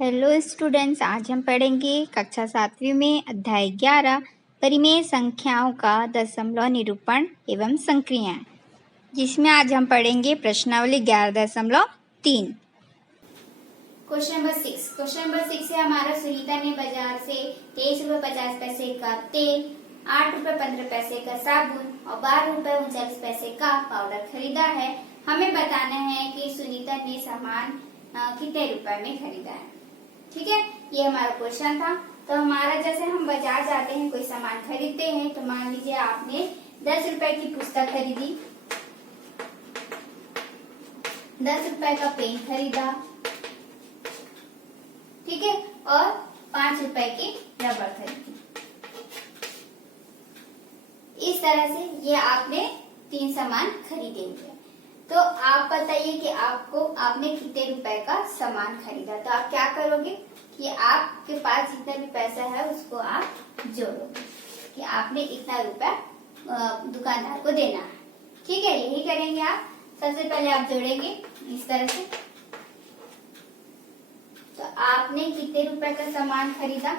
Hello students, आज हम पढ़ेंगे कक्षा 7वीं में अध्याय 11 परिमेय संख्याओं का दशमलव निरूपण एवं संक्रियाएं, जिसमें आज हम पढ़ेंगे प्रश्नावली 11.3। क्वेश्चन नंबर 6 है हमारा। सुनीता ने बाजार से 23 रुपए 50 पैसे का तेल, 8 रुपए 15 पैसे का साबुन और 12 रुपए 39 पैसे का पाउडर खरीदा है। हमें बताना है कि सुनीता ने सामान कितने रुपए में खरीदा है। ठीक है, ये हमारा क्वेश्चन था। तो हमारा जैसे हम बाजार जाते हैं, कोई सामान खरीदते हैं, तो मान लीजिए आपने 10 रुपए की पुस्तक खरीदी, 10 रुपए का पेन खरीदा, ठीक है, और 5 रुपए की रबड़ खरीदी। इस तरह से ये आपने 3 सामान खरीदे हुए। तो आप बताइए कि आपने कितने रुपए का सामान खरीदा। तो आप क्या करोगे कि आपके पास जितना भी पैसा है उसको आप जोड़ोगे कि आपने इतना रुपया दुकानदार को देना है। ठीक है, यही करेंगे आप। सबसे पहले आप जोड़ेंगे इस तरह से। तो आपने कितने रुपए का सामान खरीदा?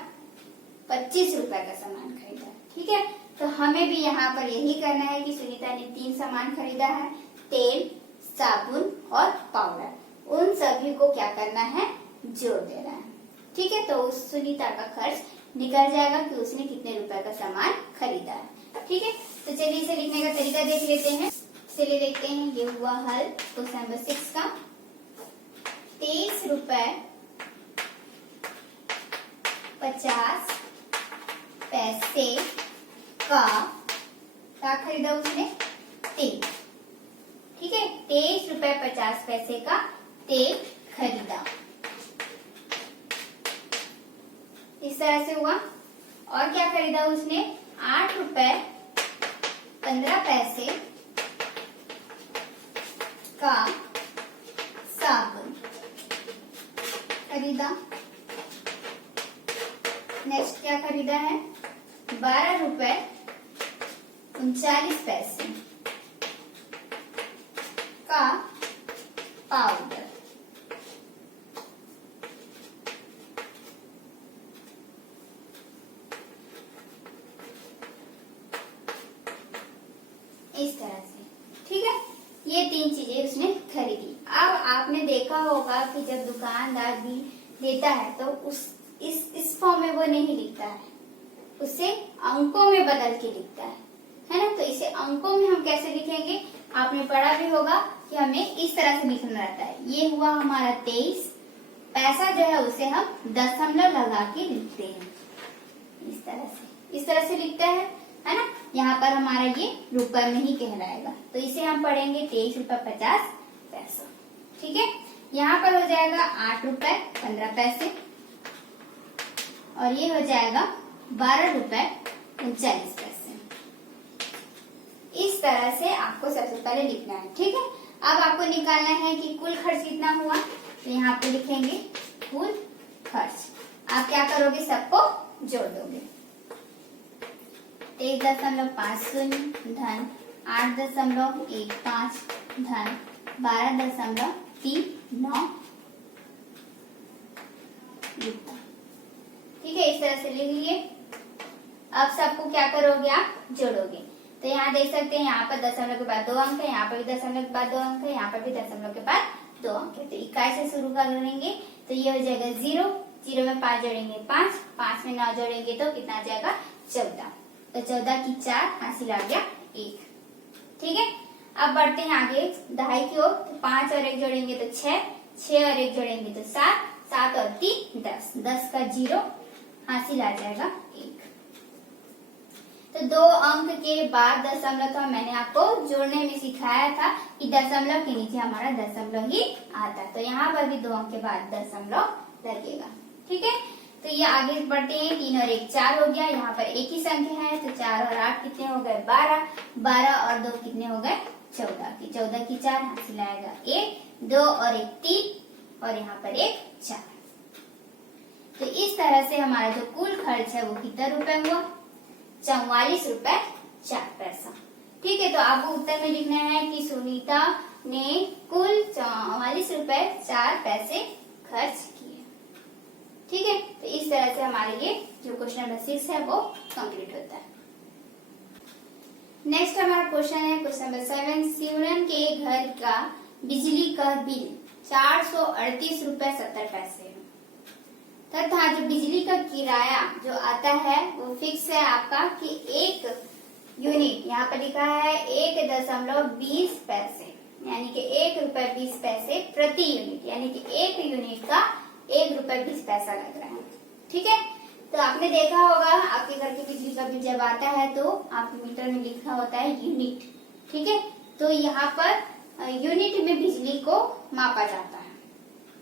25 रुपए का सामान खरीदा। ठीक है, तो हमें भी यहाँ पर यही करना है कि सुनीता ने 3 सामान खरीदा है, तेल, साबुन और पाउडर। उन सभी को क्या करना है? जोड़ देना है। ठीक है, तो उस सुनीता का खर्च निकल जाएगा कि उसने कितने रुपए का सामान खरीदा है। ठीक है, तो चलिए इसे लिखने का तरीका देख लेते हैं। चलिए देखते हैं, ये हुआ हल क्वेश्चन नंबर 6 का। 23 रुपए 50 पैसे का क्या खरीदा उसने? तेल। ठीक है, 23 रुपए 50 पैसे का तेल खरीदा। इस तरह से हुआ। और क्या खरीदा उसने? 8 रुपए 15 पैसे का साबुन खरीदा। नेक्स्ट क्या खरीदा है? 12 रुपए 39 पैसे का पाउडर। इस तरह से। ठीक है, ये 3 चीजें उसने खरीदी। अब आपने देखा होगा कि जब दुकानदार भी देता है तो इस फॉर्म में वो नहीं लिखता है, उसे अंकों में बदल के लिखता है ना। तो इसे अंकों में हम कैसे लिखेंगे? आपने पढ़ा भी होगा कि हमें इस तरह से लिखना रहता है। ये हुआ हमारा 23, पैसा जो है उसे हम दशमलव लगा के लिखते हैं। इस तरह से लिखता है ना। यहाँ पर हमारा ये रुपए में ही कहलाएगा, तो इसे हम पढ़ेंगे 23 रुपए 50 पैसा। ठीक है, यहाँ पर हो जाएगा 8 रुपए 15 पैसे और ये हो जाएगा 12 रुपए 39 पैसे। इस तरह से आपको सबसे पहले लिखना है। ठीक है, अब आपको निकालना है कि कुल खर्च कितना हुआ। तो यहाँ पे लिखेंगे कुल खर्च। आप क्या करोगे? सबको जोड़ दोगे। 23.50 धन 8.15 धन 12.39 रुपया। ठीक है, इस तरह से लिख लिए। अब सबको क्या करोगे? आप जोड़ोगे। तो यहाँ देख सकते हैं, यहाँ पर दशमलव के बाद 2 अंक है, यहाँ पर भी दशमलव के बाद 2 अंक है, यहाँ पर भी दशमलव के बाद 2 अंक है। तो इकाई से शुरू करेंगे तो ये हो जाएगा 0, 0 में 5 जोड़ेंगे 5, 5 में 9 जोड़ेंगे तो कितना आ जाएगा? 14। तो 14 की 4 हासिल आ गया 1। ठीक है, अब बढ़ते हैं आगे दहाई की ओर। तो 5 और 1 जोड़ेंगे तो 6, 6 और 1 जोड़ेंगे तो 7, 7 और 3 10, 10 का 0 हासिल आ जाएगा 1। तो 2 अंक के बाद दशमलव था, मैंने आपको जोड़ने में सिखाया था कि दशमलव के नीचे हमारा दशमलव ही आता है। तो यहाँ पर भी 2 अंक के बाद दशमलव लगेगा। ठीक है, तो ये आगे बढ़ते हैं। 3 और 1 4 हो गया। यहाँ पर एक ही संख्या है, तो 4 और 8 कितने हो गए? 12, 12 और 2 कितने हो गए? 14। 14 की 4 हासिल आएगा 1, 2 और 1 3 और यहाँ पर 1 4। तो इस तरह से हमारा जो कुल खर्च है वो कितना रुपए हुआ? 44 रुपए 4 पैसा। ठीक है, तो आपको उत्तर में लिखना है कि सुनीता ने कुल 44 रुपए 4 पैसे खर्च किए। हमारे ये जो क्वेश्चन नंबर 6 है वो कंप्लीट होता है। नेक्स्ट हमारा क्वेश्चन है क्वेश्चन नंबर 7। सिमरन के घर का बिजली का बिल 438 रुपए 70 पैसे है तथा जो बिजली का किराया जो आता है वो फिक्स है आपका कि 1 यूनिट, यहाँ पर लिखा है 1.20 पैसे, यानी कि 1 रुपए 20 पैसे प्रति यूनिट, यानी कि 1 यूनिट का 1 रुपए 20 पैसा लग रहा है। ठीक है, तो आपने देखा होगा आपके घर के बिजली का बिल जब आता है तो आपके मीटर में लिखा होता है यूनिट। ठीक है, तो यहाँ पर यूनिट में बिजली को मापा जाता है।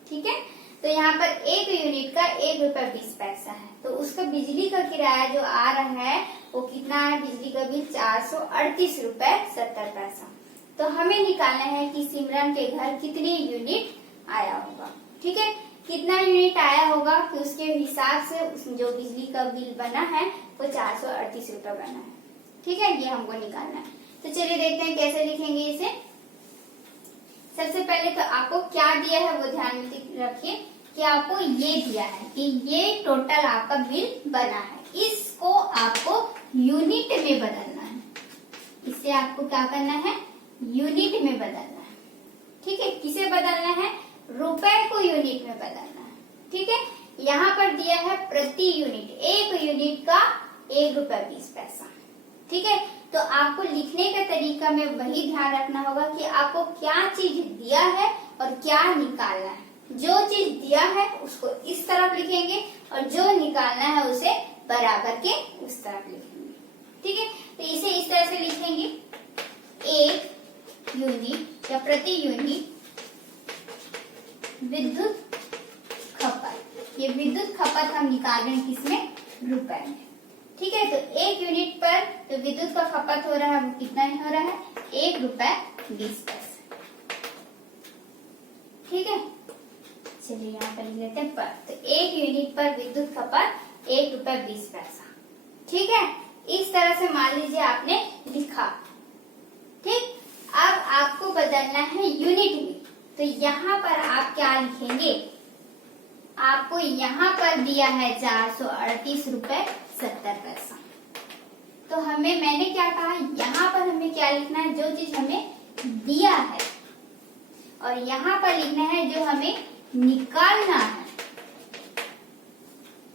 ठीक है, तो यहाँ पर 1 यूनिट का 1 रुपए 20 पैसा है, तो उसका बिजली का किराया जो आ रहा है वो कितना है, बिजली का बिल 438 रुपए 70 पैसा। तो हमें निकालना है कि सिमरन के घर कितने यूनिट आया होगा। ठीक है, कितना यूनिट आया होगा कि उसके हिसाब से जो बिजली का बिल बना है वो 438 रुपए बना है। ठीक है, ये हमको निकालना है। तो चलिए देखते हैं कैसे लिखेंगे इसे। सबसे पहले तो आपको क्या दिया है वो ध्यान में रखिए कि आपको ये दिया है कि ये टोटल आपका बिल बना है, इसको आपको यूनिट में बदलना है। इससे आपको क्या करना है, यूनिट में बदलना है। ठीक है, किसे बदलना है, रुपए को यूनिट में बदलना है। ठीक है, यहाँ पर दिया है प्रति यूनिट, 1 यूनिट का 1 रुपए 20 पैसा। ठीक है, तो आपको लिखने का तरीका में वही ध्यान रखना होगा कि आपको क्या चीज दिया है और क्या निकालना है। जो चीज दिया है उसको इस तरफ लिखेंगे और जो निकालना है उसे बराबर के उस तरफ लिखेंगे। ठीक है, तो इसे इस तरह से लिखेंगे, 1 यूनिट या प्रति यूनिट विद्युत खपत। ये विद्युत खपत हम निकाल रहे हैं किसमें, रुपए में। ठीक है, तो 1 यूनिट पर जो विद्युत का खपत हो रहा है वो कितना हो रहा है, 1 रुपए 20 पैसे। ठीक है, चलिए यहाँ पर लिख लेते हैं पर। तो 1 यूनिट पर विद्युत खपत 1 रुपए 20 पैसा। ठीक है, इस तरह से मान लीजिए आपने लिखा। ठीक, अब आपको बदलना है यूनिट में, तो यहाँ पर आप क्या लिखेंगे, आपको यहाँ पर दिया है 438 रुपए 70 पैसा। तो हमें, मैंने क्या कहा, यहाँ पर हमें क्या लिखना है, जो चीज हमें दिया है, और यहाँ पर लिखना है जो हमें निकालना है।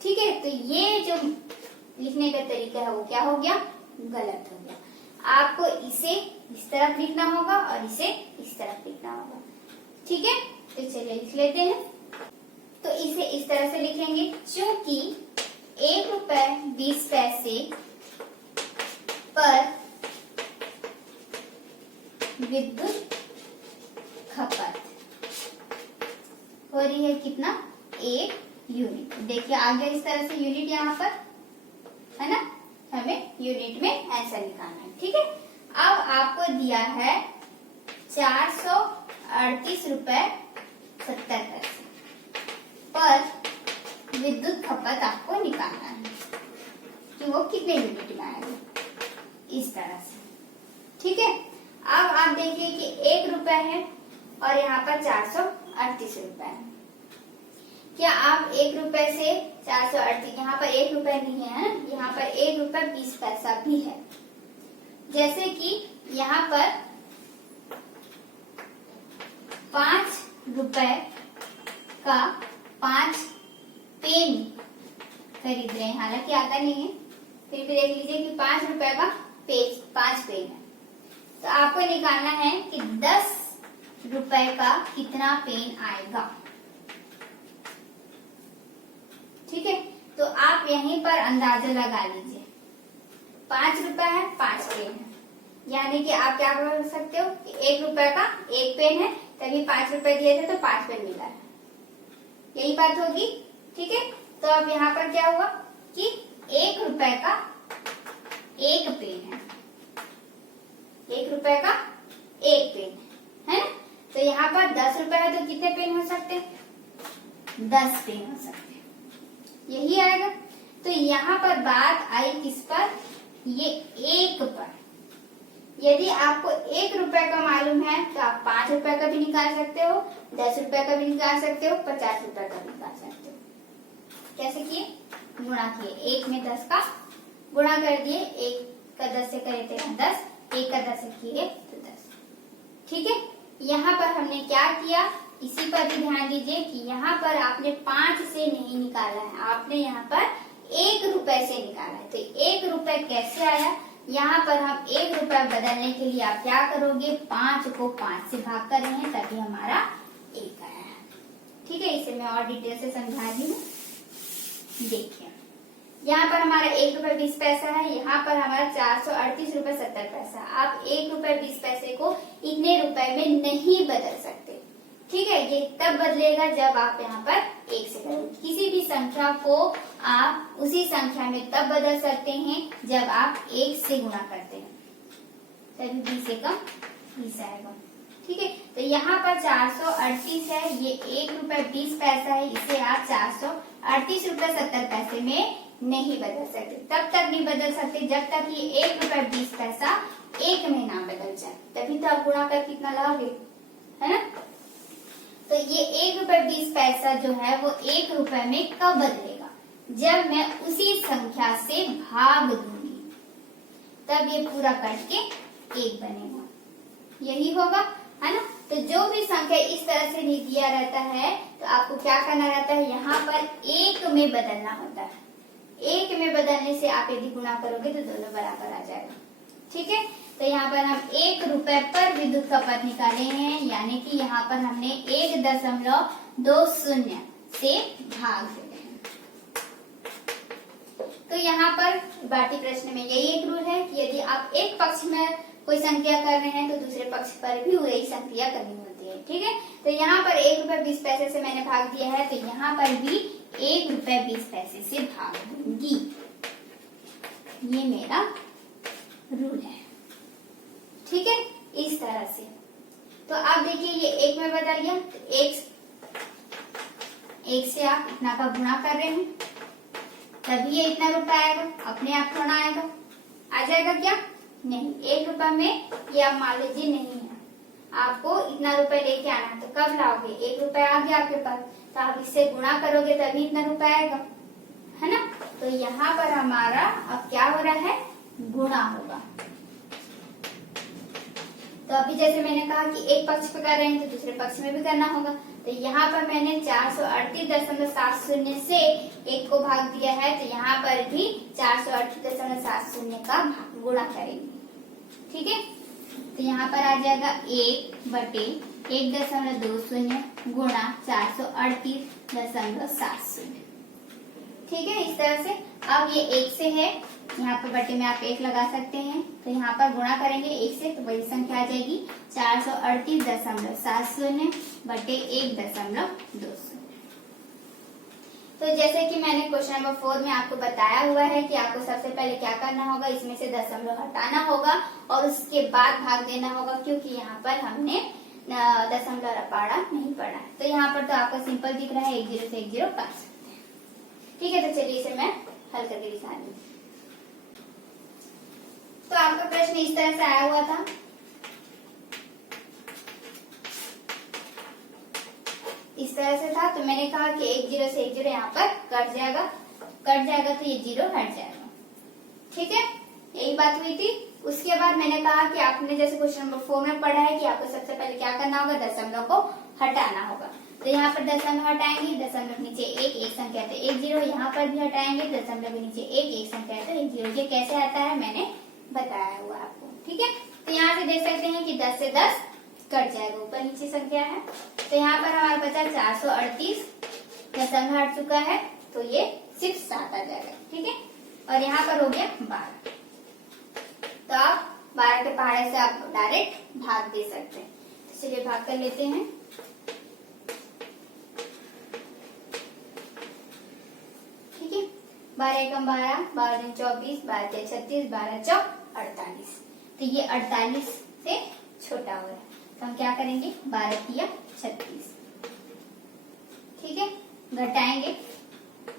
ठीक है, तो ये जो लिखने का तरीका है वो क्या हो गया, गलत हो गया। आपको इसे इस तरफ लिखना होगा और इसे इस तरफ लिखना होगा। ठीक है, तो चलिए लिख लेते हैं। तो इसे इस तरह से लिखेंगे, चूंकि 1 रुपए 20 पैसे पर विद्युत खपत हो रही है कितना, 1 यूनिट। देखिए आ गया इस तरह से यूनिट यहाँ पर, है ना, हमें यूनिट में ऐसा निकालना है। ठीक है, अब आपको दिया है 438 रुपए 70 पैसे पर विद्युत खपत आपको निकालना है कि वो कितने यूनिट में आएगा, इस तरह से। ठीक है, अब आप देखिए कि 1 रुपए है और यहाँ पर 438 रुपए है। क्या आप 1 रुपए से 438, यहाँ पर 1 रुपए नहीं है, यहाँ पर 1 रुपए 20 पैसा भी है। जैसे कि यहाँ पर 5 रुपए का 5 पेन खरीद रहे हैं, हालांकि आता नहीं है, फिर भी देख लीजिए कि 5 रुपए का 5 पेन है। तो आपको निकालना है कि 10 रुपए का कितना पेन आएगा। ठीक है, तो आप यहीं पर अंदाजा लगा लीजिए, 5 रुपए है, 5 पेन है, यानी कि आप क्या कर सकते हो कि 1 रुपए का 1 पेन है, तभी 5 रुपए दिए थे तो 5 पेन मिला है, यही बात होगी। ठीक है, तो अब यहाँ पर क्या हुआ कि 1 रुपए का 1 पेन है, 1 रुपए का 1 पेन है ना। तो यहाँ पर 10 रुपए है तो कितने पेन हो सकते हैं, 10 पेन हो सकते हैं, यही आएगा। तो यहाँ पर बात आई किस पर, ये 1 पर। यदि आपको 1 रुपए का मालूम है तो आप 5 रुपए का भी निकाल सकते हो, 10 रुपए का भी निकाल सकते हो, 50 रुपए का भी निकाल सकते हो। कैसे किए, गुणा किए, 1 में 10 का गुणा कर दिए, 1 का 10 से करे थे 10, 1 का 10 से किए तो 10। ठीक है, यहाँ पर हमने क्या किया, इसी पर भी ध्यान दीजिए कि यहाँ पर आपने 5 से नहीं निकाला है, आपने यहाँ पर 1 रुपए से निकाला है। तो 1 रुपए कैसे आया, यहाँ पर हम 1 रुपए बदलने के लिए आप क्या करोगे, 5 को 5 से भाग कर रहे हैं तभी हमारा 1 आया है। ठीक है, इसे मैं और डिटेल से समझा दी हूँ। देखिए यहाँ पर हमारा 1 रुपए 20 पैसा है, यहाँ पर हमारा 438 रुपए 70 पैसा। आप 1 रुपए 20 पैसे को इतने रुपए में नहीं बदल सकते। ठीक है, ये तब बदलेगा जब आप यहाँ पर 1 से करोगे। किसी भी संख्या को आप उसी संख्या में तब बदल सकते हैं जब आप 1 से गुणा करते हैं, तभी 20 से कम 20 आएगा। ठीक है, तो यहाँ पर 438 है, ये 1 रुपए 20 पैसा है, इसे आप 438 रुपए 70 पैसे में नहीं बदल सकते। तब तक नहीं बदल सकते जब तक ये 1 रुपए 20 पैसा 1 में ना बदल जाए, तभी तो आप गुणा कर कितना लाओगे, है ना। तो ये 1 रुपए 20 पैसा जो है वो 1 रुपए में कब बदलेगा, जब मैं उसी संख्या से भाग दूंगी, तब ये पूरा कट के 1 बनेगा। यही होगा, है ना। तो जो भी संख्या इस तरह से नहीं दिया रहता है तो आपको क्या करना रहता है, यहाँ पर 1 में बदलना होता है। 1 में बदलने से आप यदि गुणा करोगे तो दोनों बराबर आ जाएगा। ठीक है, तो यहाँ पर हम 1 रुपए पर विद्युत खपत निकाले हैं, यानी कि यहाँ पर हमने 1.20 से भाग दिए हैं। तो यहाँ पर बाटी प्रश्न में यही एक रूल है कि यदि आप एक पक्ष में कोई संख्या कर रहे हैं तो दूसरे पक्ष पर भी वही संख्या करनी होती है। ठीक है, तो यहाँ पर 1 रुपए 20 पैसे से मैंने भाग दिया है, तो यहाँ पर भी 1 रुपए 20 पैसे से भाग दूंगी। ये मेरा रूल है। ठीक है, इस तरह से। तो आप देखिए ये 1 में बदल गया, तो 1 से आप इतना का गुणा कर रहे हैं, तभी ये इतना रुपए आएगा, अपने आप थोड़ा आएगा, आ जाएगा क्या, नहीं। 1 रुपए में ये आप मान लीजिए नहीं है, आपको इतना रुपए लेके आना है, तो कब लाओगे, 1 रुपए आ गया आपके पास, तो आप इससे गुणा करोगे तभी इतना रुपए आएगा, है ना। तो यहाँ पर हमारा अब क्या हो रहा है, गुणा होगा। तो अभी जैसे मैंने कहा कि एक पक्ष पे कर रहे हैं तो दूसरे पक्ष में भी करना होगा। तो यहाँ पर मैंने 438.70 से 1 को भाग दिया है, तो यहाँ पर भी 438.70 का गुणा करेंगे। ठीक है, तो यहाँ पर आ जाएगा 1/1.20 गुणा 438.70। ठीक है, इस तरह से। अब ये 1 से है, यहाँ पर बटे में आप 1 लगा सकते हैं, तो यहाँ पर गुणा करेंगे 1 से, तो वही संख्या आ जाएगी 438.70 बटे 1.20। तो जैसे कि मैंने क्वेश्चन नंबर 4 में आपको बताया हुआ है कि आपको सबसे पहले क्या करना होगा, इसमें से दशमलव हटाना होगा और उसके बाद भाग देना होगा, क्योंकि यहाँ पर हमने दशमलव रपाड़ा नहीं पढ़ा है। तो यहाँ पर तो आपको सिंपल दिख रहा है, 10 से 10 काट सकते हैं। ठीक है, तो चलिए इसे मैं हल करके दिखा रही हूँ। तो आपका प्रश्न इस तरह से आया हुआ था, इस तरह से था। तो मैंने कहा कि 10 से 10 यहाँ पर कट जाएगा तो ये 0 हट जाएगा। ठीक है, यही बात हुई थी। उसके बाद मैंने कहा कि आपने जैसे क्वेश्चन नंबर 4 में पढ़ा है कि आपको सबसे पहले क्या करना होगा, दशमलव को हटाना होगा। तो यहाँ पर दशमलव हटाएंगे, दशमलव नीचे एक संख्या है तो 1 0, यहाँ पर भी हटाएंगे, दशमलव के नीचे एक संख्या है तो 1 0। ये कैसे आता है मैंने बताया हुआ आपको। ठीक है, तो यहाँ से देख सकते हैं कि 10 से 10 कट जाएगा, ऊपर नीचे संख्या है। तो यहाँ पर हमारा बचा 438, दशमलव हट चुका है तो ये सिर्फ 7 आ जाएगा। ठीक है, और यहाँ पर हो गया 12। तो आप 12 के पहाड़े से आप डायरेक्ट भाग दे सकते हैं। तो चलिए भाग कर लेते हैं। ठीक है, 12 एकम 12, 12 दूनी 24, 12 तिया 36, 12 चौक 48। तो ये 48 से छोटा हो रहा है, तो हम क्या करेंगे, 12 तिया 36। ठीक है, घटाएंगे,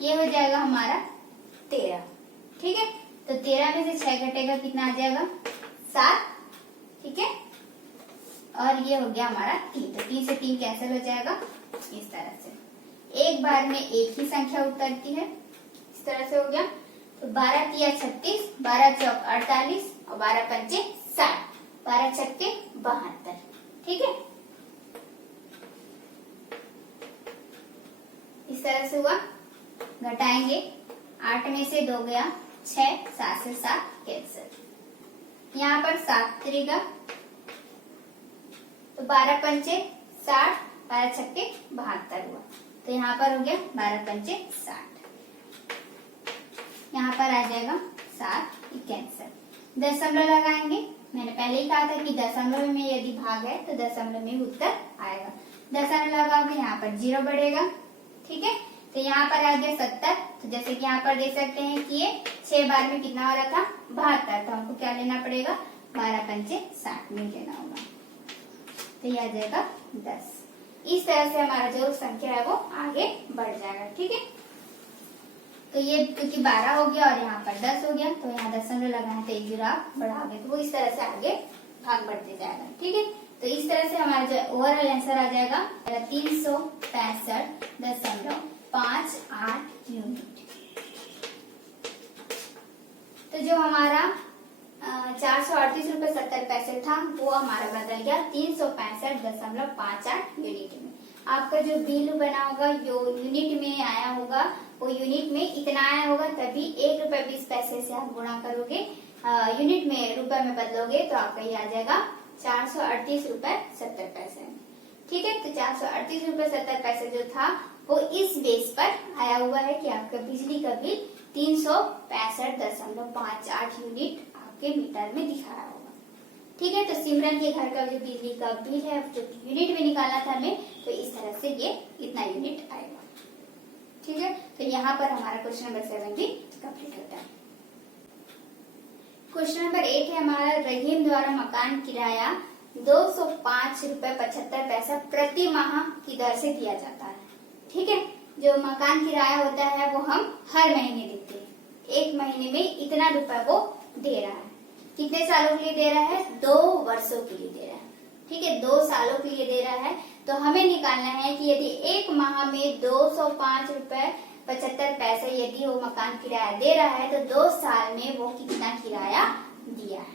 ये हो जाएगा हमारा 13। ठीक है, तो 13 में से 6 घटेगा, कितना आ जाएगा, 7। ठीक है, और ये हो गया हमारा 3। तो 3 से 3 कैंसिल हो जाएगा, इस तरह से। एक बार में एक ही संख्या उतरती है, इस इस तरह से हो गया। तो 12 तिया 36, 12 चौक 48 और 12 पंचे 60, 12 छक्के 72। ठीक है, इस तरह से हुआ। घटाएंगे, 8 में से 2 गया 6, 7 से 7 कैंसिल। यहाँ पर 7 त्रिका, तो 12 पंचे 60, 12 छक्के 72 हुआ। तो यहाँ पर हो गया 12 पंचे 60, यहाँ पर आ जाएगा 7 कैंसिल। दशमलव लगाएंगे, मैंने पहले ही कहा था कि दशमलव में यदि भाग है तो दशमलव में उत्तर आएगा। दशमलव लगाओगे यहाँ पर 0 बढ़ेगा। ठीक है, तो यहाँ पर आ गया 70। तो जैसे कि यहाँ पर देख सकते हैं कि ये 6 बार में कितना हो रहा था, 72। तो हमको क्या लेना पड़ेगा, 12 पंचे 60 में लेना होगा। तो ये आ जाएगा 10। इस तरह से हमारा जो संख्या है वो आगे बढ़ जाएगा। ठीक है, तो ये क्योंकि 12 हो गया और यहाँ पर 10 हो गया, तो यहाँ दशमलव लगाए तो 1 0 आप बढ़ाओगे तो वो इस तरह से आगे भाग बढ़ते जाएगा। ठीक है, तो इस तरह से हमारा जो ओवरऑल आंसर आ जाएगा 365.58 यूनिट। तो जो हमारा 438.70 था वो हमारा बदल गया 365.58 यूनिट में। आपका जो बिल बना होगा जो यूनिट में आया होगा वो यूनिट में इतना आया होगा, तभी 1 रुपए 20 पैसे से आप गुणा करोगे, यूनिट में रुपए में बदलोगे तो आपका ये आ जाएगा 438.70। ठीक है, तो 438.70 जो था वो इस बेस पर आया हुआ है कि आपका बिजली का बिल 365.58 यूनिट आपके मीटर में दिखाया होगा। ठीक है, तो सिमरन के घर का जो बिजली का बिल है जो यूनिट में निकाला था हमें, तो इस तरह से ये इतना यूनिट आएगा। ठीक है, तो यहाँ पर हमारा क्वेश्चन नंबर 7 भी कंप्लीट होता है। क्वेश्चन नंबर 8 है हमारा, रहीम द्वारा मकान किराया 205.75 प्रति माह की दर से दिया जाता है। ठीक है, जो मकान किराया होता है वो हम हर महीने देते हैं। 1 महीने में इतना रुपए वो दे रहा है। कितने सालों के लिए दे रहा है, 2 वर्षों के लिए दे रहा है। ठीक है, 2 सालों के लिए दे रहा है। तो हमें निकालना है कि यदि 1 माह में 205.75 यदि वो मकान किराया दे रहा है तो 2 साल में वो कितना किराया दिया है।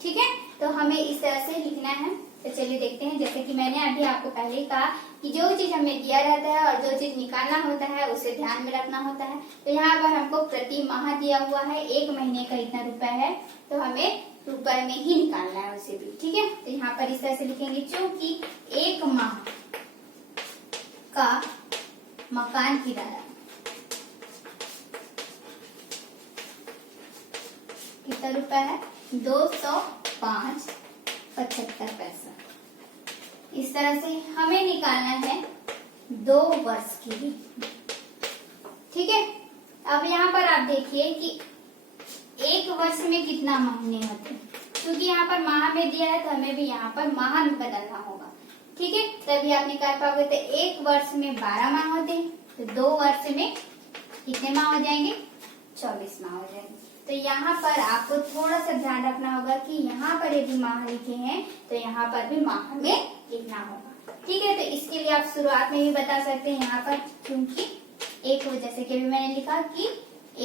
ठीक है, तो हमें इस तरह से लिखना है। तो चलिए देखते हैं। जैसे कि मैंने अभी आपको पहले ही कहा कि जो चीज हमें दिया रहता है और जो चीज निकालना होता है उसे ध्यान में रखना होता है। तो यहाँ पर हमको प्रति माह दिया हुआ है, 1 महीने का इतना रुपए है, तो हमें रुपए में ही निकालना है उसे भी। ठीक है, तो यहाँ पर इस तरह से लिखेंगे, चूंकि 1 माह का मकान किराया कितना रुपए है, 205.75। इस तरह से हमें निकालना है 2 वर्ष के लिए। ठीक है, अब यहाँ पर आप देखिए कि 1 वर्ष में कितना महीने होते हैं, क्योंकि यहाँ पर माह में दिया है तो हमें भी यहाँ पर माह में बदलना होगा। ठीक है, तभी आप निकाल पाओगे। तो 1 वर्ष में 12 माह होते हैं, तो 2 वर्ष में कितने माह हो जाएंगे, 24 माह हो जाएंगे। तो यहाँ पर आपको थोड़ा सा ध्यान रखना होगा कि यहाँ पर यदि माह लिखे हैं तो यहाँ पर भी माह में लिखना होगा। ठीक है, तो इसके लिए आप शुरुआत में भी बता सकते हैं यहाँ पर, क्योंकि एक जैसे कि अभी मैंने लिखा कि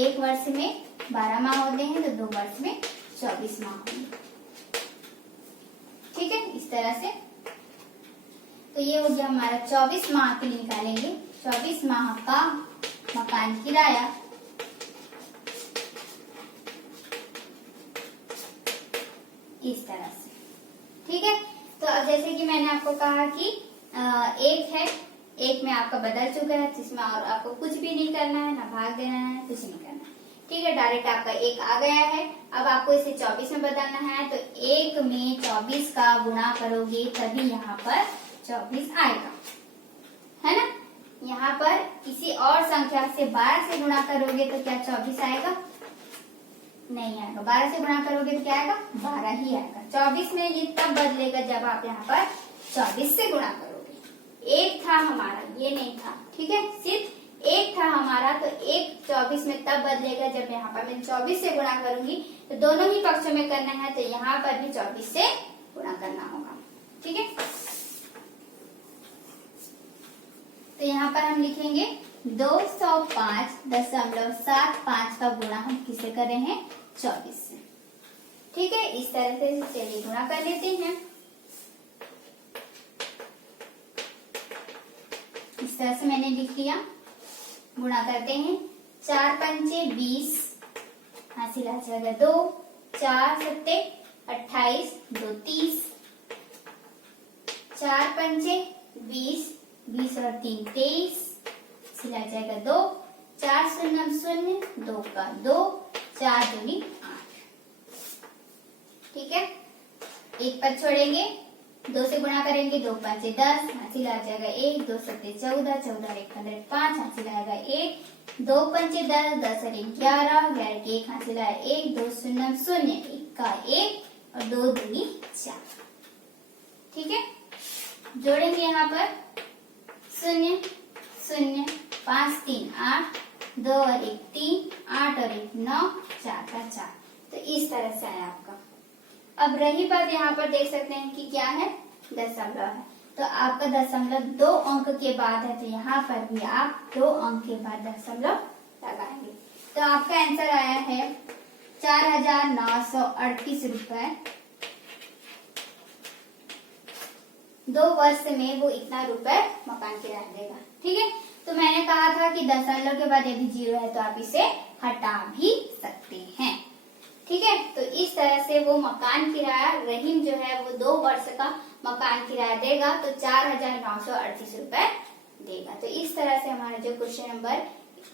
1 वर्ष में 12 माह होते हैं तो 2 वर्ष में 24 माह होंगे। ठीक है, इस तरह से। तो ये हो गया हमारा 24 माह के लिए निकालेंगे। 24 माह का मकान किराया इस तरह से। ठीक है, तो अब जैसे कि मैंने आपको कहा कि 1 है, 1 में आपका बदल चुका है, जिसमें और आपको कुछ भी नहीं करना है, ना भाग देना है, कुछ नहीं करना है। ठीक है, डायरेक्ट आपका 1 आ गया है। अब आपको इसे 24 में बदलना है, तो 1 में 24 का गुणा करोगे तभी यहाँ पर 24 आएगा, है ना। यहाँ पर किसी और संख्या से 12 से गुणा करोगे तो क्या 24 आएगा, नहीं आएगा। 12 से गुणा करोगे तो क्या आएगा, 12 ही आएगा। 24 में ये तब बदलेगा जब आप यहाँ पर 24 से गुणा करोगे। 1 था हमारा, ये नहीं था। ठीक है, सिर्फ 1 था हमारा, तो 1 24 में तब बदलेगा जब यहाँ पर मैं 24 से गुणा करूंगी। तो दोनों ही पक्षों में करना है, तो यहाँ पर भी 24 से गुणा करना होगा। ठीक है, तो यहाँ पर हम लिखेंगे 205.75 का गुणा हम किससे कर रहे हैं? 24 से। ठीक है, इस तरह से चलिए गुणा कर लेते हैं। इस तरह से मैंने लिख लिया। गुणा करते हैं। 4 पंचे 20, हासिल आ जाएगा 2, 4 सत्ते 28, 2 30, 4 पंचे 20, 20 और 3 23, हासिल आ जाएगा 2, 4 शून्य 0, 2 का 2, 4 दूनी 8। ठीक है, एक पद छोड़ेंगे, 2 से गुणा करेंगे, 2 पंचे 10, हासिल आ जाएगा 1, 2 सत्ते 14, 14 और 1 15 5, हासिल आएगा 1, 2 पंचे 10, 10 और 1 11, 11 के 1 हासिल आया 1, 2 शून्य 0, 1 का 1 और 2 दूनी 4। ठीक है, जोड़ेंगे यहाँ पर 0 0, 5 3 8, 2 और 1 3, 8 और 1 9, 4 का 4। तो इस तरह से आया आपका। अब रही बात, यहाँ पर देख सकते हैं कि क्या है? दशमलव है। तो आपका दशमलव 2 अंक के बाद है, तो यहाँ पर भी आप 2 अंक के बाद दशमलव लगाएंगे। तो आपका आंसर आया है 4,938 रुपए। 2 वर्ष में वो इतना रुपए मकान किराया देगा। ठीक है, तो मैंने कहा था कि दशमलव के बाद यदि 0 है तो आप इसे हटा भी सकते हैं। ठीक है, तो इस तरह से वो मकान किराया, रहीम जो है वो 2 वर्ष का मकान किराया देगा, तो 4,938 रुपए देगा। तो इस तरह से हमारा जो क्वेश्चन नंबर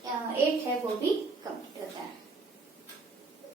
8 है वो भी कंप्लीट होता है।